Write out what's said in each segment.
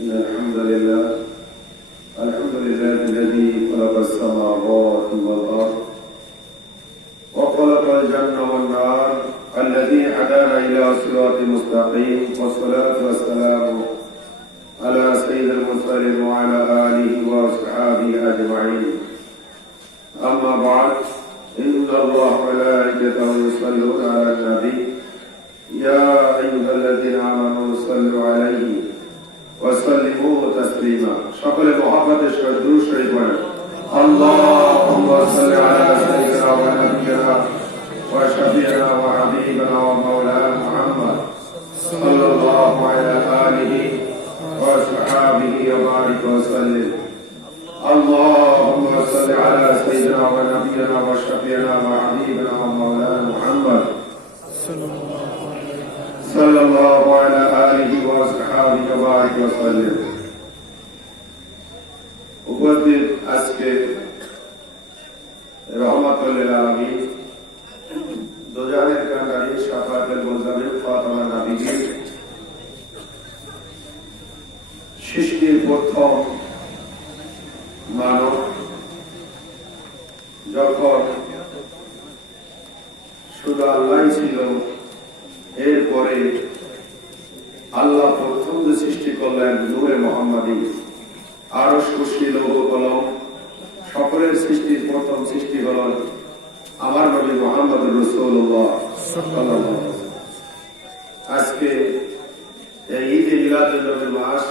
إن الحمد لله الذي خلق السماوات والأرض وخلق الجنة والنار الذي هدانا إلى صراط مستقيم والصلاة والسلام على سيد المرسلين وعلى آله وأصحابه أجمعين أما بعد إن الله وملائكته يصلون على النبي يا أيها الذين آمنوا صلوا عليه وسلموا تسليما شكر محبة الشهدور شريفنا اللهم صل على سيدنا ونبينا وشفيعنا وحبيبنا ومولانا محمد صلى الله على آله وصحابه وبارك وسلم اللهم صل على سيدنا ونبينا وشفيعنا وحبيبنا ومولانا محمد صلى الله على آله وصحابه وبارك وسلم উপস্থিত আজকে রহমাতুল লিল আলামিন দোজাহের কান্ডারি শাফাআতুল মুনজামিল ফাতেমা নবীজি সৃষ্টির প্রথম মানব যখন শুধু আল্লাহ ছিল এরপরে আল্লাহ প্রথম যে সৃষ্টি করলেন নূরে মুহাম্মাদী আরশ কুরসি লৌহ কলম সকলের সৃষ্টির প্রথম সৃষ্টি হল আমার নবী মুহাম্মদুর রাসূলুল্লাহ সাল্লাল্লাহু আলাইহি ওয়াসাল্লাম। আজকে এই ঈদে মিলাদুন নবী মাস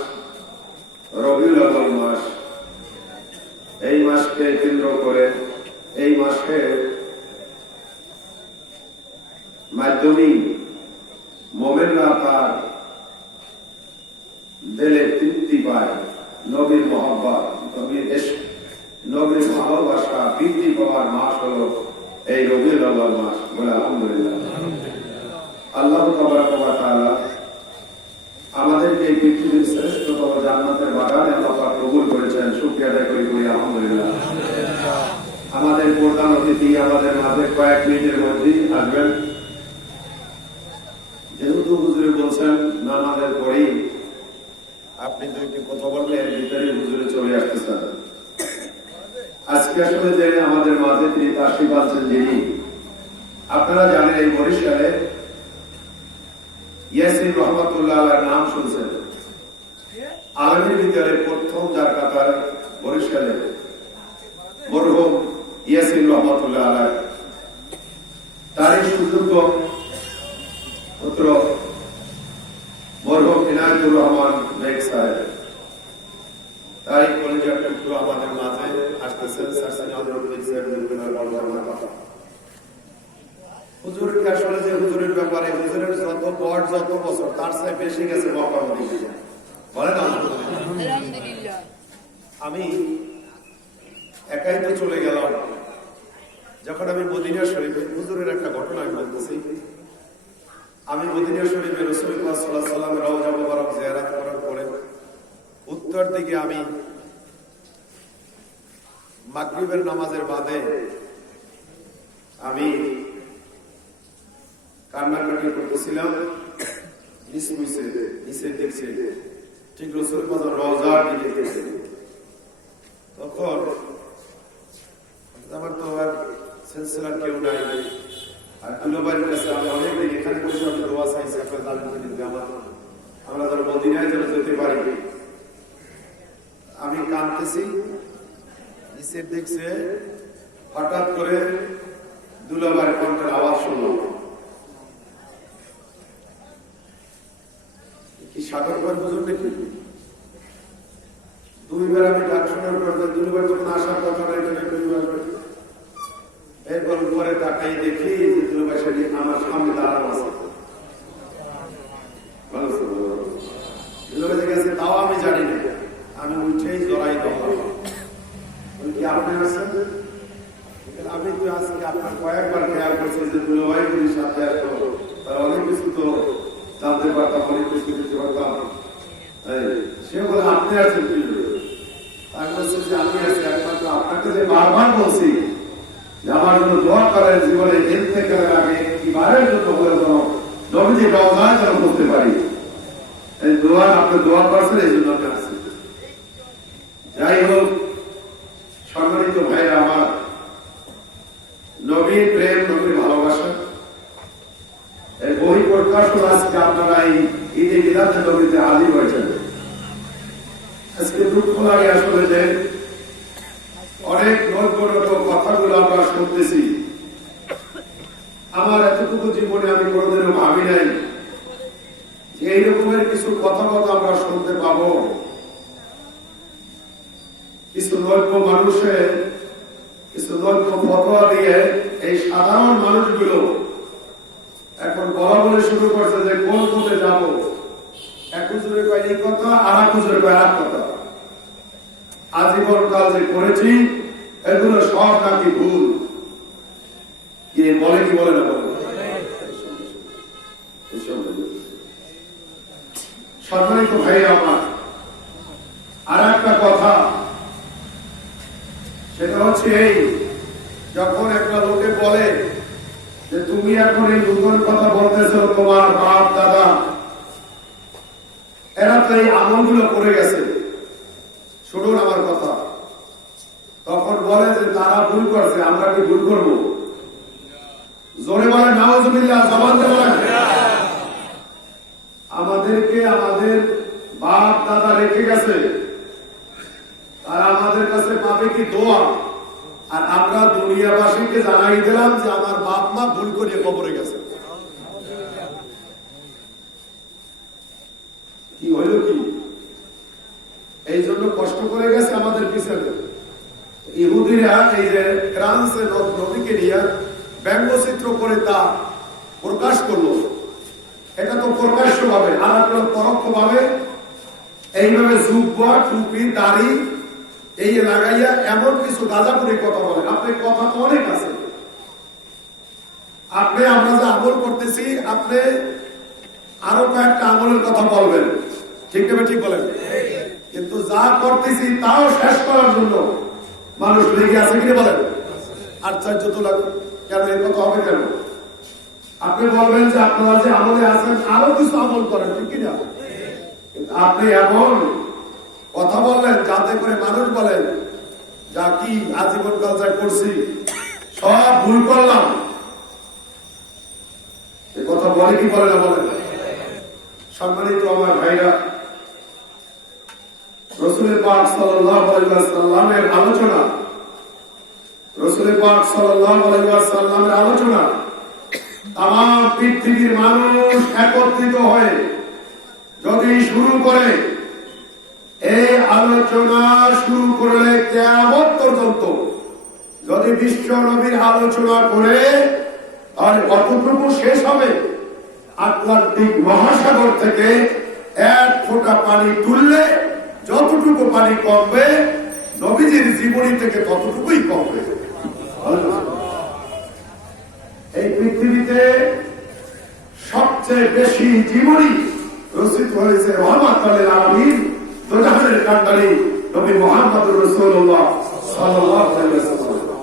রবিউল আউয়াল মাস, এই মাসকে কেন্দ্র করে এই মাসের মাধ্যমে মোমেনরা তার দিলে তৃপ্তি পায়, নবীর মহব্বত, নবীর ইশক, নবীর ভালোবাসা বৃদ্ধি পাওয়ার মাস হলো এই রবিউল আউয়াল মাস। বলে আলহামদুলিল্লাহ। আল্লাহ তাবারাক ওয়া তাআলা আমাদেরকে এই পৃথিবীর শ্রেষ্ঠতম জান্নাতের বাগানে আল্লাহ পাক কবুল করেছেন। শুকরিয়া আদায় করি আলহামদুলিল্লাহ। আমাদের প্রধান অতিথি আমাদের মাঝে কয়েক মিনিটের মধ্যেই আসবেন। যেহেতু হুজুরে বলছেন নামাজের পরেই আপনি দুইটি কথা বললে এর ভিতরে হুজুরে চলে আসতেছেন। আজকে আসলে যে আমাদের মাঝে তিনি তাশরীফ আনছেন, যিনি আপনারা জানেন এই বরিশালে ইয়াসিন রহমাতুল্লাহ আলাইহির নাম শুনছেন। আলমী বিদ্যালয়ের প্রথম যার কাতার বরিশালে মরহুম ইয়াসিন রহমাতুল্লাহ আলাইহি, তারই সুযোগ্য পুত্র মরহুম ইনায়েতুর রহমান বেগ সাহেব, তাই কলেজের টুকরো আমাদের মাঝে আসতেছেন। হুজুরের আসলে যে হুজুরের ব্যাপারে হুজুরের যত বড় যত বছর তার চেয়ে বেশি গেছে মক্কা-মদিনা। বলেন আলহামদুলিল্লাহ। আমি একাই তো চলে গেলাম। যখন আমি মদিনা শরীফে, হুজুরের একটা ঘটনা আমি বলতেছি। আমি মদিনা শরীফে রাসূলুল্লাহ সাল্লাল্লাহু আলাইহি ওয়াসাল্লামের রওজা মুবারক জিয়ারত করার পরে উত্তর দিকে আমি মাগরিবের নামাজের বাদে আমি কান্নাকাটি করতেছিলাম। নিচের দেখছি ঠিক রাসূলুল্লাহ রওজার দিকে দেখছি। তখন আমার তো আর সিলসিলার কেউ নাই, আর দুলাভাইয়ের কাছে আমি অনেকদিন এখানে বসে আমি দোয়া চাইছি আপনার জানেন আমরা ধরো মদিনায় যেন যেতে পারি। আমি কাঁদতেছি, নিচের দেখছে হঠাৎ করে দুলাভাইয়ের কণ্ঠের আওয়াজ শুনলাম। কি সাগর পর হুজুর নাকি? দুইবার আমি ডাক শোনার পর দুলাভাই যখন আসার কথা নাই, এরপর উপরে তাকাই দেখি যে দুলাভাই সেটি আমার সামনে দাঁড়ানো আছে। দুলাভাই গেছে তাও আমি জানি না, আমি উঠেই জড়াই দেওয়া কি আপনি আসেন? আমি তো আজকে আপনার কয়েকবার খেয়াল করছি যে দুলাভাই যদি সাথে আসতো তারা অনেক কিছু তো জানতে পারতাম, অনেক কিছু দিতে পারতাম। সে বলে আপনি আছেন কি? আমি বলছি যে আমি আছি একমাত্র আপনাকে যে বারবার বলছি যে আমার জন্য দোয়া করেন, জীবনে ইন্তেকালের আগে কিবারের জন্য হলে যেন নবীজি রওজায় যেন করতে পারি। এই দোয়া আপনি দোয়া করছেন, এই জন্য আমি আসছি। যাই হোক, সম্মানিত ভাইরা আমার, নবীর প্রেম, নবীর ভালোবাসা এই বই প্রকাশ হল। আজকে আপনারা এই ঈদে মিলাদে নবীতে হাজির হয়েছেন। আজকে দুঃখ লাগে আসলে যে অনেক নৈকট্য কথাগুলো আমরা শুনতেছি। আমার এতটুকু জীবনে আমি কোনোদিনও ভাবি নাই যে এই রকমের কিছু কথা আমরা শুনতে পাবো। কিছু নৈক্য মানুষের কিছু নৈক্য ফতোয়া দিয়ে এই সাধারণ মানুষগুলো এখন বলা বলে শুরু করছে যে কোন পথে যাবো। এক হুজুরে কয় এই কথা, আর এক হুজুরে কয় আর কথা। আজীবন কাল যে করেছি এগুলো সব নাকি ভুল। কি বলে কি বলে না বলে? সম্মানিত ভাই আমার, আর একটা কথা, সেটা হচ্ছে এই, যখন একটা লোকে বলে যে তুমি এখন এই নতুন কথা বলতেছ, তোমার বাপ দাদা এরা তো এই আমলগুলো করে গেছে, শুনুন আমার কথা। তখন বলে যে তারা ভুল করছে, আমরা কি ভুল করবো? জোরে বলে নাউজুবিল্লাহ, জবান দিয়ে বলেন। আমাদেরকে আমাদের বাপ দাদা রেখে গেছে, আর আমাদের কাছে পাবে কি দোয়া। আর আমরা দুনিয়াবাসীকে জানাই দিলাম যে আমার বাপ মা ভুল করে কবরে গেছে। কি হইল কি? এই জন্য কষ্ট করে গেছে আমাদের পিছনে। ইহুদিরা এই যে ফ্রান্সের নবীকে নিয়ে ব্যঙ্গচিত্র করে তা প্রকাশ করলো, এটা তো প্রকাশ্য ভাবে, আর আপনার পরোক্ষ ভাবে এইভাবে জুব্বা টুপি দাড়ি এই লাগাইয়া এমন কিছু গাঁজাপুরি কথা বলে। আপনি কথা তো অনেক আছে, আপনি আমরা যে আমল করতেছি, আপনি আরো কয়েকটা আমলের কথা বলবেন, ঠিক না? ঠিক বলেন। কিন্তু যা করতেছি তাও শেষ করার জন্য মানুষ লেগে আছে, কিনে বলেন। আশ্চর্য তো লাগে, কেন এই কথা হবে কেন? আপনি বলবেন যে আপনারা যে আমলে আছেন আরো কিছু আমল করেন, ঠিক কিনা? আপনি এমন কথা বললেন যাতে করে মানুষ বলেন যা কি আজীবন কাল যা করছি সব ভুল করলাম। এ কথা বলে কি বলে না বলেন? সম্মানিত আমার ভাইরা, রাসূল পাক সাল্লাল্লাহু আলাইহি ওয়াসাল্লামের আলোচনা, রাসূল পাক সাল্লাল্লাহু আলাইহি ওয়াসাল্লামের আলোচনা তাম পৃথিবীর মানুষ একত্রিত হয়ে যদি শুরু করে, এই আলোচনা শুরু করলে কিয়ামত পর্যন্ত যদি বিশ্ব নবীর আলোচনা করে, আর কতটুকু শেষ হবে? আটলান্টিক মহাসাগর থেকে এক ফোঁটা পানি তুললে যতটুকু পানি কমবে, নবীজির জীবনী থেকে ততটুকুই কমবে। এই পৃথিবীতে সবচেয়ে বেশি জীবনী রচিত হয়েছে রহমাতুল লিল আলামিন দোজাহানের কান্ডারি নবী মুহাম্মদুর রাসূলুল্লাহ সাল্লাল্লাহু আলাইহি ওয়াসাল্লাম।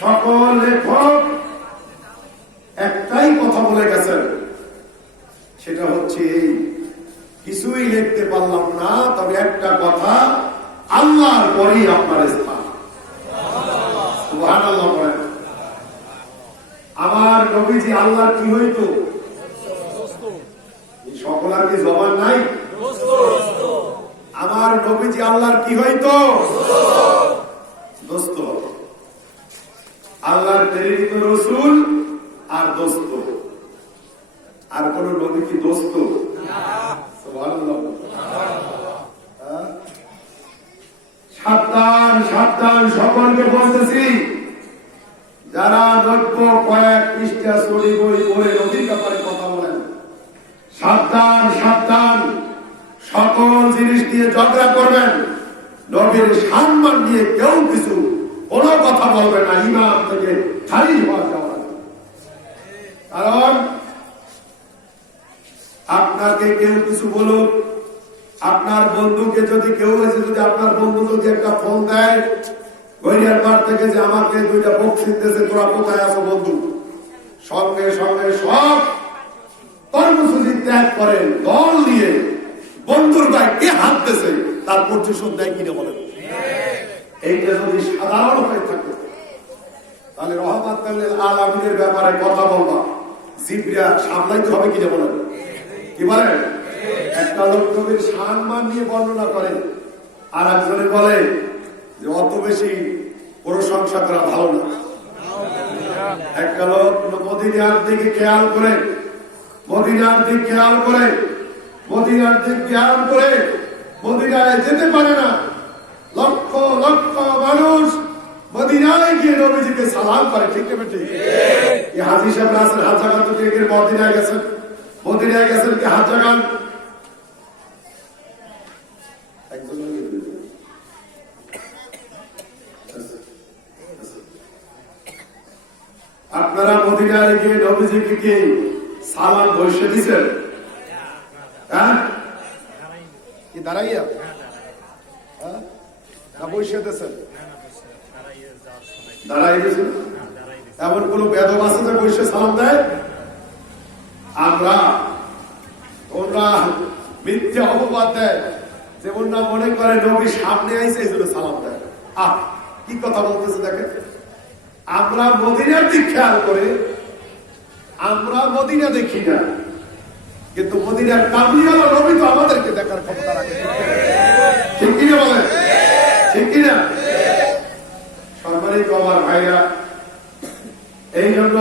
সকল লেখক একটাই কথা বলে গেছেন, সেটা হচ্ছে এই, কিছুই লিখতে পারলাম না, তবে একটা কথা, আল্লাহর পরেই আপনার স্থান। সুবহানাল্লাহ বলেন। আমার নবীজি আল্লাহর কি হইতো? সকল আর কি জবান নাই? আমার নবীজি আল্লাহর কি হইতো? দোস্ত। আল্লাহর প্রেরিত রাসূল আর দোস্ত। আর কোন নবী কি দোস্ত? সুবহানাল্লাহ। সাবধান সাবধান, সকলকে বলতেছি, যারা নব্য কয়েক পৃষ্ঠা স্টোরি বই পড়ে নবীর ব্যাপারে কথা বলেন, সাবধান সাবধান, সকল জিনিস নিয়ে ঝগড়া করবেন, নবীর সম্মান নিয়ে কেউ কিছু কোনো কথা বলবে না, ইমাম থেকে খারিজ হওয়া যাওয়া। কারণ আপনাকে কেউ কিছু বলুক, আপনার বন্ধুকে যদি কেউ এসে যদি আপনার বন্ধু যদি একটা ফোন দেয় গড়িয়ার পার থেকে যে আমাকে দুইটা বক্স দিতেছে, তোরা কোথায় আছো বন্ধু, সঙ্গে সঙ্গে সব কর্মসূচি ত্যাগ করেন, দল নিয়ে বন্ধুর গায়ে কে হাত দিয়েছে তার প্রতিশোধ দেয় কিনে বলেন। এইটা যদি সাধারণ হয়ে থাকে তাহলে রহমাতুল আলামিনের ব্যাপারে কথা বলবা জিবরা সামলাইতে হবে কিনে বলেন। কি বলেন? একটা লোক নবীর সম্মান নিয়ে বর্ণনা করে, আর একজনে বলে যে অত বেশি প্রশংসা করা ভালো না। একটা লোক মদিনার দিকে খেয়াল করে, মদিনার দিক খেয়াল করে, মদিনার দিক খেয়াল করে মদিনায় যেতে পারে না। লক্ষ লক্ষ মানুষ মদিনায় গিয়ে নবীজিকে সালাম করে, ঠিক না ঠিক? হাজী সাহেব আছেন হাত জাগান তো কে মদিনায় গেছেন, মদিনায় গেছেন কি হাত জাগান? আপনারা মদিনায় গিয়ে নবীজিকে কি সালাম বসে দিচ্ছেন? হ্যাঁ, কি দাঁড়াইয়া বসে দিচ্ছেন? দাঁড়াই দিয়েছেন? এমন কোন বেদব আছে যে বসে সালাম দেয়? আমরা ওরা মিথ্যা অপবাদ দেয়, যেমন না মনে করে নবী সামনে আইসে এই জন্য সালাম দেয়। কি কথা বলতেছে দেখেন। আমরা মদিনার দিক খেয়াল করে আমরা মদিনা দেখি না, কিন্তু মদিনার কামলিওয়ালা নবী তো আমাদেরকে দেখার ক্ষমতা রাখে, ঠিক কিনা বলেন? ঠিক কিনা? সম্মানিত আমার ভাইরা, এই জন্য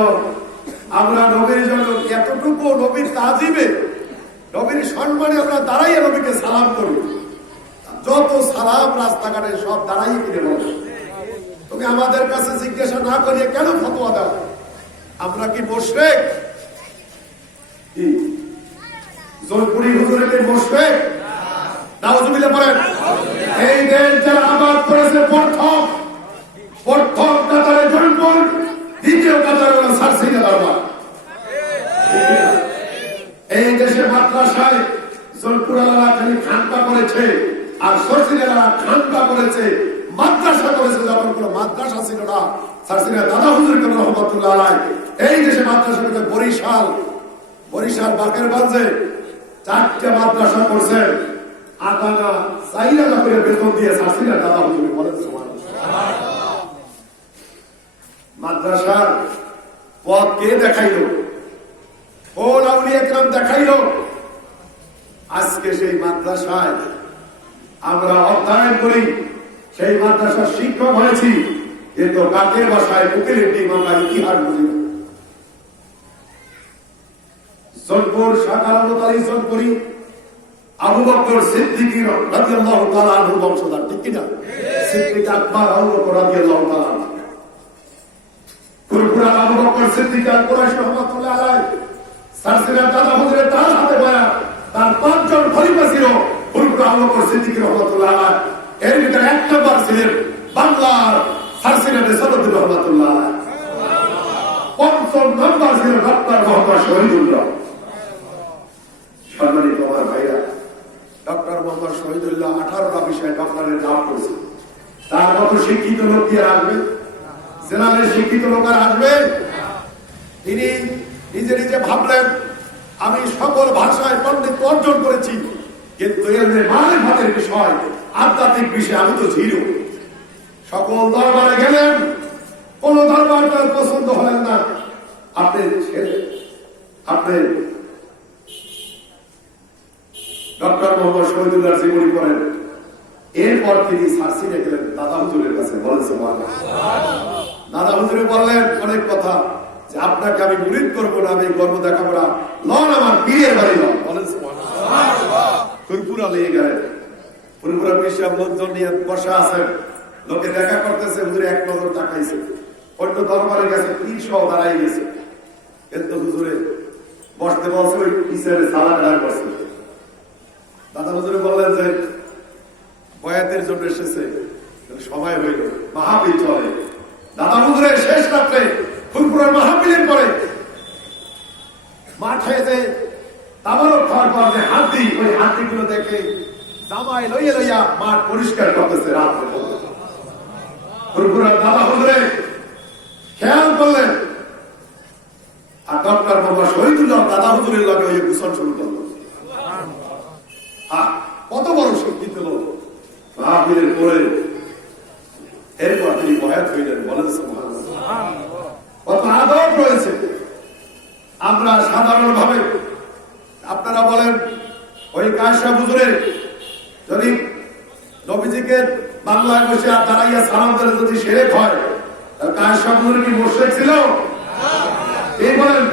আমরা নবীর জন্য এতটুকু নবীর তাজিবে নবীর সম্মানে আমরা দাঁড়াইয়া নবীকে সালাম করি। যত সালাম রাস্তাঘাটে সব দাঁড়াইয়ে কিনে বলো। তুমি আমাদের কাছে জিজ্ঞাসা না করিয়ে কেন ফতোয়া দাও? আমরা কি মুশরিক? জোরপুরি হুজুরকে মুশরিক? নাউজুবিল্লাহ বলেন। এই দেশ যারা আবাদ করেছে প্রথম কাতারে জোরপুর, দ্বিতীয় কাতারে হলো সারসিনা দরবার। এই দেশে মাদ্রাসায় জোরপুর আলাদা খালি খানকা করেছে আর সরসিনা খানকা করেছে, মাদ্রাসা করেছে। যখন কোন মাদ্রাসা ছিল না, সারসিনা দাদা হুজুর কেন রহমতুল্লাহ আলাইহি এই দেশে মাদ্রাসা করতে বরিশাল বাকেরগঞ্জে 4টে মাদ্রাসা করছেন। আগানা 4,000 করে বেতন দিয়ে সারসিনা দাদা হুজুর বলেন সুবহানাল্লাহ। মাদ্রাসার পথ কে দেখাইল? কোন আউলিয়া কেরাম দেখাইল? আজকে সেই মাদ্রাসায় আমরা অধ্যয়ন করি, সেই মাদ্রাসার শিক্ষক হয়েছি, কিন্তু কাকের বাসায় উকিলের টিম আমরা ইতিহাস বুঝি না। জোনপুর শাখারতালি জোনপুরি আবু বকর সিদ্দিকী রাদিয়াল্লাহু তাআলা আনহু বংশধর, ঠিক কিনা? সিদ্দিক আকবর আবু বকর রাদিয়াল্লাহু তাআলা, কুরকুরা আবু বকর সিদ্দিক আল কুরাইশ রাহমাতুল্লাহ আলাইহি, সারসিনা দাদা হুজুরের তার হাতে বয়া তার 5 জন খলিফা ছিল। কুরকুরা আবু বকর সিদ্দিক রাহমাতুল্লাহ আলাইহি, এর ভিতরে 1 নম্বর ছিলেন বাংলার সারসিনা সাদুদ্দিন রাহমাতুল্লাহ আলাইহি। 5ম নম্বর ছিলেন ডক্টর মোহাম্মদ শহীদুল্লাহ। সম্মানিত আমার ভাইরা, ডক্টর মোহাম্মদ শহীদুল্লাহ 18টা বিষয়ে ডক্টরের নাম করেছে। তার মতো শিক্ষিত লোক কি আসবে? জেনারেল শিক্ষিত লোক আর আসবে? তিনি নিজে নিজে ভাবলেন আমি সকল ভাষায় পণ্ডিত অর্জন করেছি, কিন্তু এর মারিফাতের বিষয়, আধ্যাত্মিক বিষয়ে আমি তো জিরো। সকল দরবারে গেলেন, কোন দরবার তার পছন্দ হলেন না। আপনি ডক্টর মোহাম্মদ শহীদুল্লাহ জীবনী করেন। এরপর তিনি সারসিনে গেলেন দাদা হুজুরের কাছে, বলেন সুবহানাল্লাহ। দাদা হুজুরে বললেন অনেক কথা, যে আপনাকে আমি মুরিদ করবো না, আমি গর্ব দেখাবো না, লন আমার পীরের বাড়ি লন, বলেন সুবহানাল্লাহ। ফুরফুরা লেগে গেলেন। ফুরফুরা বিশ্ব লোকজন নিয়ে বসা আছেন, লোকে দেখা করতেছে, হুজুরে এক নজর তাকাইছে, অন্য দরবারে গেছে, পীর সহ দাঁড়াই গেছে, কিন্তু হুজুরে বসতে বলছে, ওই পিছনে সালাদ আদায় করছে। দাদা হুজুরে বললেন যে বয়াতের জন্য এসেছে, সময় হইল, মাহফিল চলে। দাদা হুজুরের শেষ রাত্রে ফুরফুরার মাহফিলের পরে মাঠে যে তাবারক খাওয়ার পর যে হাতি, ওই হাতিগুলো দেখে জামাই লইয়া মাঠ পরিষ্কার করতেছে রাত্রে। ফুরফুরার দাদা হুজুরে খেয়াল করলেন আর ডক্টর মোহাম্মদ শহীদুল্লাহ দাদা হুজুরের লগে ওই গোসল শুরু করলো। কত বড় শক্তি পেল মাহফিলের পরে। এরপর তিনি বয়াত হইলেন, বলেন সুবহানাল্লাহ। কত আদব রয়েছে। আমরা সাধারণ ভাবে আপনারা বলেন ওই কায়সা হুজুরে যদি নবীজিকে বাংলায় বসে আর দাঁড়াইয়া সালাম দিলে যদি শিরক হয়, তাহলে কায়সা হুজুর কি মুশরিক ছিল? এই বলেন,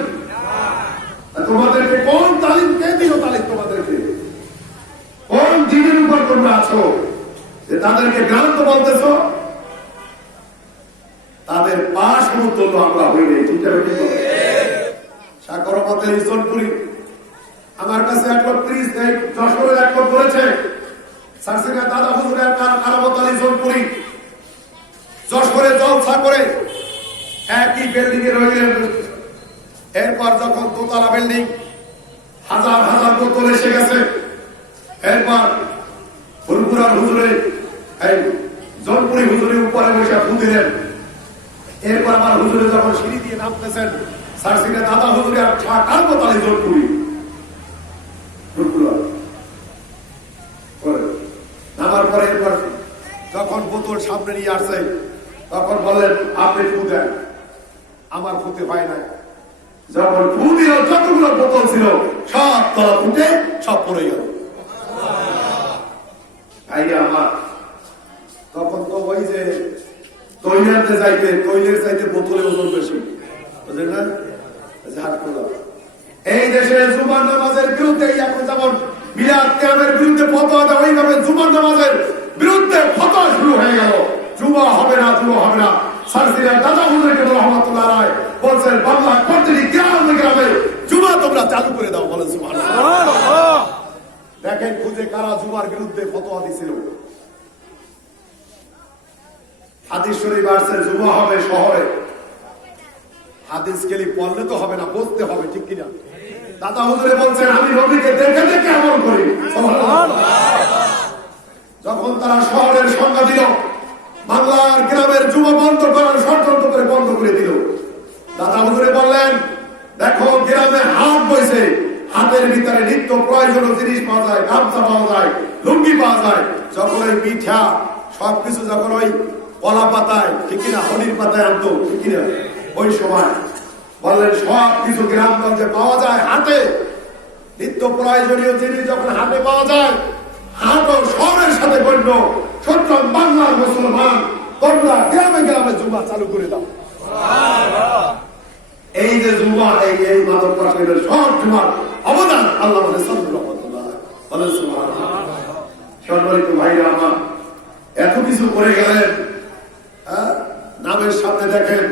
তোমাদেরকে কোন তালিম কে দিল? তালিম তোমাদেরকে কোন দিনের উপর তোমরা আছো যে তাদেরকে গ্রান্ত বলতেছ? তাদের পাশ মুতুল্য আমরা হই নাই। ঠিক আছে, সাকরমাতের ইসনপুরি আমার কাছে এক লোক 30 যশোরের এক লোক বলেছে, সারসিনা দাদা হুজুরের কারামত আলী ইসনপুরি যশোরে জলসা করে একই বিল্ডিং এ রইলেন। এরপর যখন দোতলা বিল্ডিং, হাজার হাজার বোতল এসে গেছে, এরপর ফুলপুরার হুজুরে এই জলপুরি হুজুরের উপরে বসে ফু দিলেন। এরপর আমার হুজুরে যখন সিঁড়ি দিয়ে নামতেছেন, সারসিনা দাদা হুজুরে আর কারামত আলী জলপুরি নামার পরে এরপর যখন বোতল সামনে নিয়ে আসছে, তখন বললেন আপনি ফু দেন। আমার ফুতে হয় না। যখন ফু দিল, যতগুলো বোতল ছিল সব তলা ফুটে সব পড়ে গেল। আমার তখন তো ওই যে তৈলাতে যাইতে, তৈলের চাইতে বোতলে ওজন বেশি, বুঝলেন না? এই দেশে জুমার নামাজের বিরুদ্ধে এখন যেমন মিলাদ কিয়ামের বিরুদ্ধে ফতোয়া দেয়, ওইভাবে জুমার নামাজের বিরুদ্ধে ফতোয়া শুরু হয়ে গেল। জুমা হবে না, জুমা হবে না। সারসিনা দাদা হুজুরকে রহমাতুল্লাহ আলাইহি বলছেন, বাংলা প্রতিটি গ্রামে গ্রামে জুমা তোমরা চালু করে দাও। বলেন সুবহানাল্লাহ। দেখেন খুঁজে কারা জুমার বিরুদ্ধে ফতোয়া দিছিল। হাদিস শরীফ আসছে জুমা হবে শহরে। হাদিস কেলি পড়লে তো হবে না, বলতে হবে, ঠিক কিনা? দাদা হুজুরে বলছেন আমি নবীকে দেখে দেখে আমল করি। যখন তারা শহরের সংজ্ঞা দিল, বাংলার গ্রামের যুব বন্ধ করার ষড়যন্ত্র করে বন্ধ করে দিল। দাদা হুজুরে বললেন দেখো গ্রামে হাট বইছে, হাতের ভিতরে নিত্য প্রয়োজনীয় জিনিস পাওয়া যায়, গামছা পাওয়া যায়, লুঙ্গি পাওয়া যায়। যখন ওই পিঠা সবকিছু যখন ওই কলা পাতায়, ঠিক কিনা, হলির পাতায় আনতো, ঠিক কিনা, ওই সময় বললেন সব কিছু গ্রামগঞ্জে পাওয়া যায় হাটে। নিত্য প্রয়োজনীয় জিনিস যখন হাটে পাওয়া যায়, হাটও শহরের সাথে গণ্য। সুতরাং বাংলার মুসলমান তোমরা গ্রামে গ্রামে জুমা চালু করে দাও। এই যে জুমা, এই মাদক পাশের সব জুমার অবদান আল্লাহ বলেন সুবহানাল্লাহ। সম্মানিত ভাইরা আমার, এত কিছু করে গেলেন। নামের সামনে দেখেন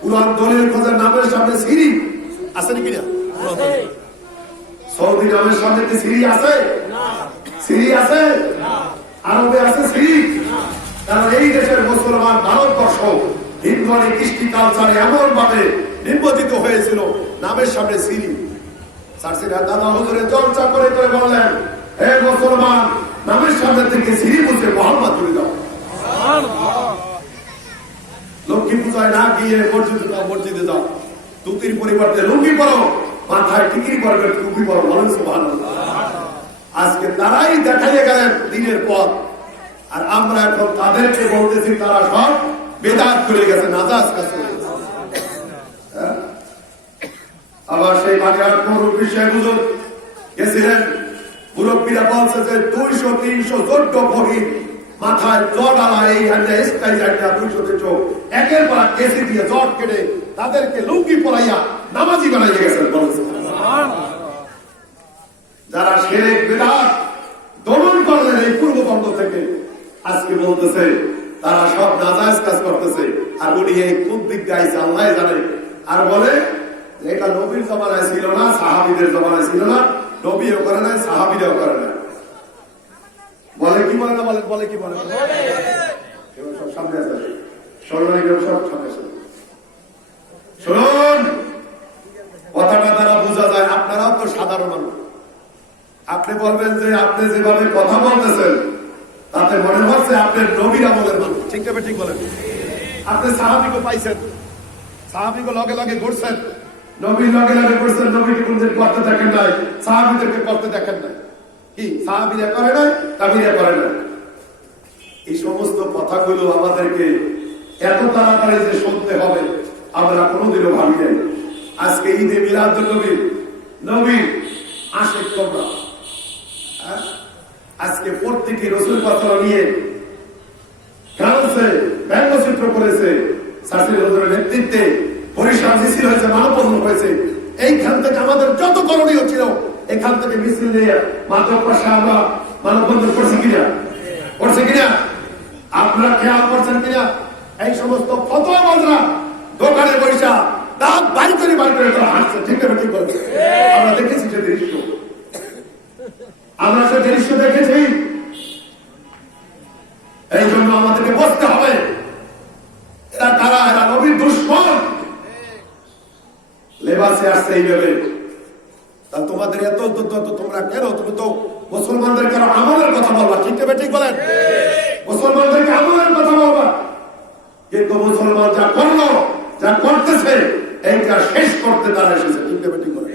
কুরআন দলিল খোঁজের নামের সামনে সিঁড়ি আছে নাকি না? সৌদি নামের সামনে কি সিঁড়ি আছে? সিঁড়ি আছে? আরবে আছে সিঁড়ি? কারণ এই দেশের মুসলমান ভারতবর্ষ হিন্দুয়ানি কৃষ্টি কালচারে এমন ভাবে নির্বাচিত হয়েছিল, নামের সামনে সিঁড়ি। সারসিনা দাদা হুজুরে চর্চা করে করে বললেন, হে মুসলমান, নামের সামনে থেকে সিঁড়ি মুছে মোহাম্মদ তুলে দাও। লক্ষ্মী পূজায় না গিয়ে মসজিদে যাও, ধুতির পরিবর্তে লুঙ্গি পরো, মাথায় টিকির পরবে, টুপি পরো। বলেন সুবহানাল্লাহ। আজকে তারাই দেখাইয়ে গেলেন দিনের পথ, আর আমরা এখন তাদেরকে বলতেছি তারা সব বেদাত করে গেছে, নাজায়েজ কাজ করে গেছে। আবার সেই বাগেরহাট মুরব্বী সাহেব হুজুর গেছিলেন, মুরব্বীরা বলছে যে 200-300 যোগ্য ফকির মাথায় জট আলা, এই স্টাইল 200-300 একের পর কেসি দিয়ে জট কেটে তাদেরকে লুঙ্গি পরাইয়া নামাজি বানাইয়া গেছেন। যারা শিরক বিদআত দমন করলেন এই পূর্ববঙ্গ থেকে, আজকে বলতেছে তারা সব নাজায়েজ কাজ করতেছে। আর উনি এই কোন দিক দিয়ে আইছে আল্লাহ জানে। আর বলে এটা নবীর জমানায় ছিল না, সাহাবীদের জমানায় ছিল না, নবীও করে নাই, সাহাবীরাও করে নাই। বলে কি বলে না? বলে কি বলে? সব সামনে আছে, সব সামনে আছে। শুনুন, কথাটা দ্বারা বোঝা যায় আপনারাও তো সাধারণ মানুষ। আপনি বলবেন যে আপনি যেভাবে কথা বলতেছেন তাতে মনে হচ্ছে আপনার নবীর আমলের মানুষ। ঠিক তবে ঠিক বলেন। আপনি সাহাবীকে পাইছেন, সাহাবীকে লগে লগে ঘুরছেন, নবীর লগে লগে করছেন, নবীকে কোনদিন করতে দেখেন নাই, সাহাবীদেরকে করতে দেখেন নাই। কি সাহাবীরা করে নাই, তাবিরা করে নাই। এই সমস্ত কথাগুলো আমাদেরকে এত তাড়াতাড়ি যে শুনতে হবে আমরা কোনোদিনও ভাবি নাই। আজকে ঈদে মিলাদুন নবী, নবীর আশিক তোমরা, আজকে প্রত্যেকে রাসূল কথা নিয়ে গানছে, ব্যঙ্গচিত্র করেছে, শাস্ত্রী হুজুরের নেতৃত্বে বরিশাল মিছিল হয়েছে, মানববন্ধন হয়েছে। এইখান থেকে আমাদের যত করণীয় ছিল এখান থেকে মিছিল নিয়ে মাধব পাশে আমরা মানববন্ধন করছি কিনা, করছে কিনা আপনারা খেয়াল করছেন কিনা? এই সমস্ত ফতোয়াবাজরা দোকানে বৈশা দাঁত বাড়ি করে তারা হাসছে, ঠিক না ঠিক বলছে? আমরা দেখেছি যে দৃশ্য, আমরা সে দৃশ্য দেখেছি। এই জন্য আমাদেরকে বসতে হবে এরা কারা, এরা নবীর দুশ্মন। লেবাসে আসছে এইভাবে, তাহলে তোমাদের এত তোমরা কেন, তুমি তো মুসলমানদের কেন আমলের কথা বলবা, ঠিক না ঠিক বলেন? মুসলমানদেরকে আমলের কথা বলবা, কিন্তু মুসলমান যা করলো, যা করতেছে এইটা শেষ করতে তারা এসেছে, ঠিক না ঠিক বলেন?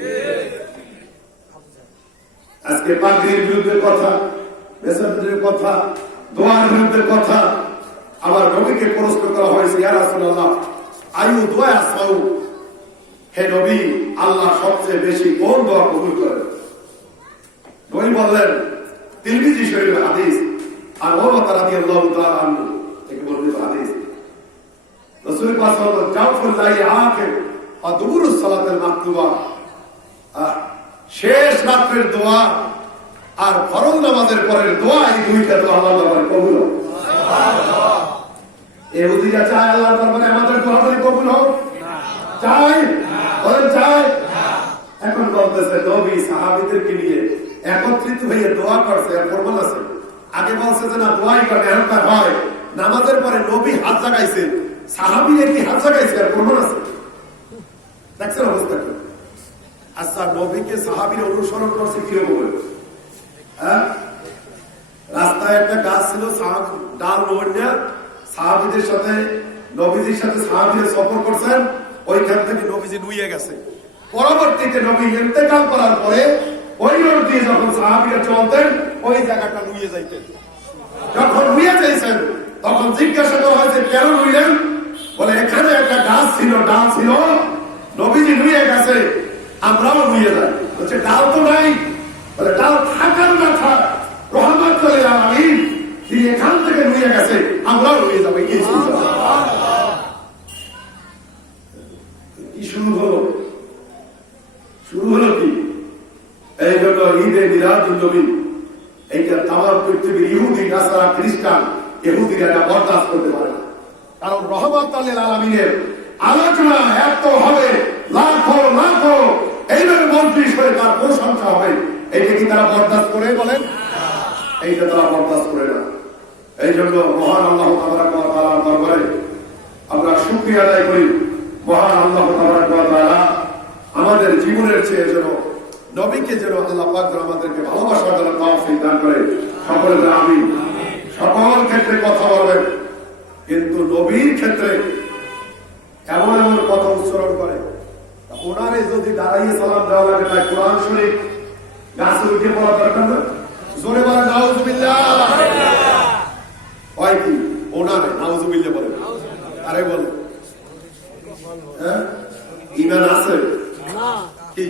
আজকে পাগড়ির বিরুদ্ধে কথা, মেসেঞ্জারের কথা, দোয়ার বিরুদ্ধে কথা, আবার নবীকে প্রশ্ন করা হয়েছে, ইয়া রাসূলুল্লাহ আয়ু দোয়া আসমাউ, হে নবী আল্লাহ সবচেয়ে বেশি কোন দোয়া কবুল করেন? নবী বললেন, তিরমিজি শরীফের হাদিস, আর ওমর রাদিয়াল্লাহু তাআলা আনহু থেকে বর্ণিত হাদিস, রাসূল পাক সাল্লাল্লাহু আলাইহি ওয়াসাল্লাম জাওফুল লাইল আখির ওয়া দুবুরুস সালাতিল মাকতুবা, শেষ রাতের দোয়া আর ফরজ নামাজের পরের দোয়া, এই দুইটা দোয়া আল্লাহর দরবারে কবুল হোক। সুবহানাল্লাহ। ইহুদিরা চায় আল্লাহর দরবারে আমাদের দোয়াগুলি কবুল হোক? চাই, বলেন চাই? এখন বলতেছে নবী সাহাবীদেরকে নিয়ে একত্রিত হয়ে দোয়া করছে, আর প্রমাণ আছে। আগে বলছে যে না দোয়াই করে এরকম হয়, নামাজের পরে নবী হাত জাগাইছে, সাহাবীরা কি হাত জাগাইছে, আর প্রমাণ আছে। দেখছেন অবস্থা কি? আচ্ছা নবীকে সাহাবীরা অনুসরণ করছে কিরকম? রাস্তায় একটা গাছ ছিল, ডাল নড়িয়া সাহাবীদের সাথে নবীজির সাথে সাহাবীরা সফর করছেন, ওইখান থেকে নবীজি নুয়ে গেছে। পরবর্তীতে নবী ইন্তেকাল করার পরে ওই রোড দিয়ে যখন সাহাবীরা চলতেন ওই জায়গাটা নুয়ে যাইতেন। যখন নুয়ে যাইছেন তখন জিজ্ঞাসা করা হয়েছে কেন নুইলেন? বলে এখানে একটা গাছ ছিল, ডাল ছিল, নবীজি নুয়ে গেছে, আমরাও নুয়ে যাই। বলছে ডাল তো নাই। বলে ডাল থাকার না থাক, রহমাতুল আলামিন তিনি এখান থেকে নুয়ে গেছে, আমরাও নুয়ে যাবো। কি শুরু হলো, শুরু হলো কি? এই জন্য ঈদে মিলাদুন নবী এইটা তামাম পৃথিবীর ইহুদি, নাসারা, খ্রিস্টান, ইহুদিরা এটা বরদাস্ত করতে পারে না। কারণ রহমাতুল আলামিনের আলোচনা এত হবে, লাখো লাখো এইভাবে মন্ত্রী হয়ে তার প্রশংসা হবে, এইটা কি তারা বরদাস্ত করে? বলেন এইটা তারা বরদাস্ত করে না। এই জন্য মহান আল্লাহ তাবারাক ওয়া তাআলার দরবারে আমরা শুকরিয়া আদায় করি। মহান আল্লাহ তাবারাক ওয়া তাআলা আমাদের জীবনের চেয়ে যেন নবীকে যেন আল্লাহ পাক আমাদেরকে ভালোবাসার জন্য তৌফিক দান করে। সকলে আমিন। সকল ক্ষেত্রে কথা বলবেন, কিন্তু নবীর ক্ষেত্রে এমন এমন কথা উচ্চারণ করে, ওনারে যদি দাঁড়াইয়ে সালাম দেওয়া লাগে তাই কোরআন শরীফ গাছে উঠে পড়া দরকার না? জোরে বলে নাউজুবিল্লাহ। হয় কি ওনারে নাউজুবিল্লাহ বলে? আরে বলে ইমান আছে কি?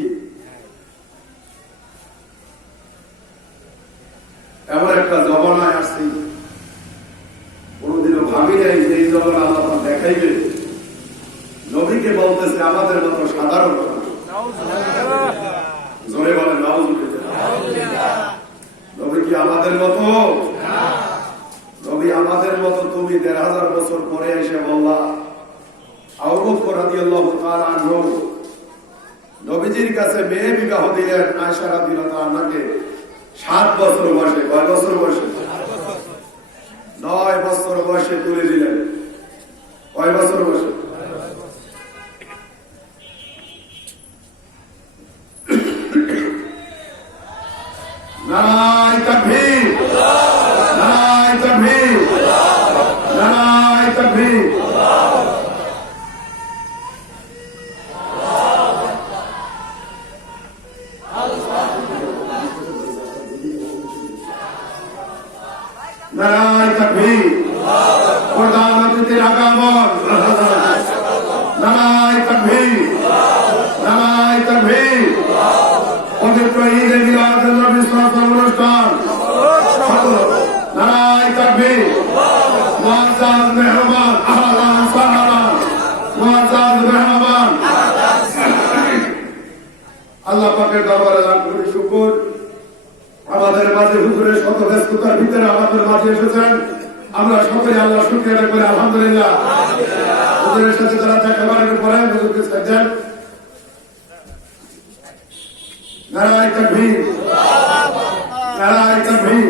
এমন একটা জমানায় আসছি, কোনদিনও ভাবি নাই যে এই জমানা আল্লাহ দেখাইবে। নবীকে বলতেছে আমাদের মতো সাধারণ মানুষ। জোরে বলেন নাউজুবিল্লাহ। নবী কি আমাদের মতো? নবী আমাদের মতো তুমি ১৫০০ বছর পরে এসে বললা। আবু বকর রাদিয়াল্লাহু তাআলা আনহু নবীজির কাছে মেয়ে বিবাহ দিলেন আয়েশা রাদিয়াল্লাহু আনহাকে ৭ বছর বয়সে। কয় বছর বয়সে? ৯ বছর বয়সে তুলে দিলেন। কয় বছর বয়সে? নারায়ে তাকবীর, নারায়ে তাকবীর, নারায়ে তাকবীর। নারায় তাকবীর। প্রধান অতিথির আগমন, নারায় তাকবীর, নারায় তাকবীর। পবিত্র ঈদে মিলাদুন নবী সাল্লাল্লাহু অনুষ্ঠান, নারায় তাকবীর। মুআজ্জাজ মেহমান, আহলান সাহলান, মুআজ্জাজ মেহমান। আল্লাহ পাকের দরবারে লাখ কোটি শুকর, আমাদের মাঝে হুজুরের শত ব্যস্ততার ভিতরে আমাদের মাঝে এসেছেন। আমরা সকলে আল্লাহ শুকরিয়া আদায় করি, আলহামদুলিল্লাহ। হুজুরের সাথে যারা দেখা করার পরে হুজুরকে সাজেন, নারায়ে তাকবীর, নারায়ে তাকবীর।